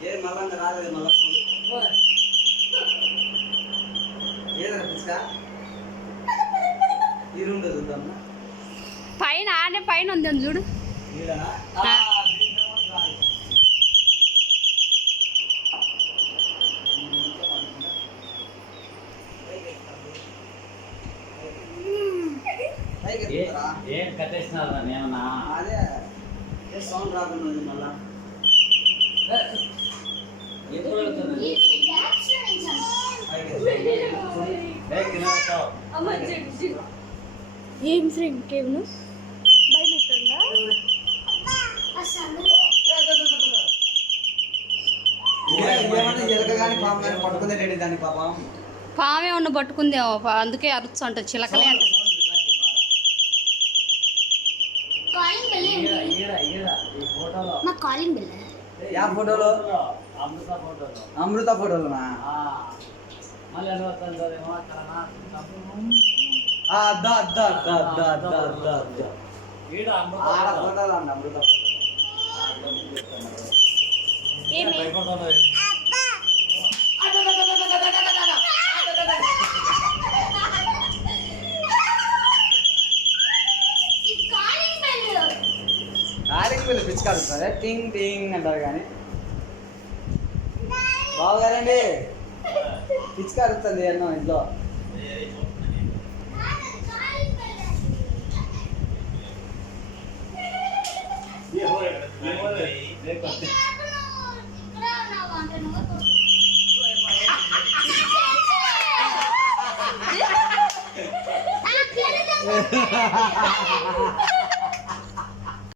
ఏ మళ్ళా రాలేదు మళ్ళా ఈ రూమ్ లో చూద్దాం పైన ఆనే పైన ఉంది చూడు ఏం కట్టేసినారా నేమన్నా అదే సౌండ్ రాకుండా మళ్ళా ఎప్పుడు వెళ్తుంది ఏం ఫ్రెండ్ కేవ్ను భయపెట్టుందా పట్టుకుందే దాన్ని పాపం పామే ఉన్న పట్టుకుందే అందుకే అరుచుంటది చిలకలే అంట యా ఫోటోలో అమృత ఫోటోలోనా ఫోటోలో అండి అమృత కాలింగ్ పిల్లలు పిచ్చుకాడు సరే టింగ్ టింగ్ అంటారు కానీ బాగుగారండి పిచ్చుకాడుతుంది ఎన్నో ఇంట్లో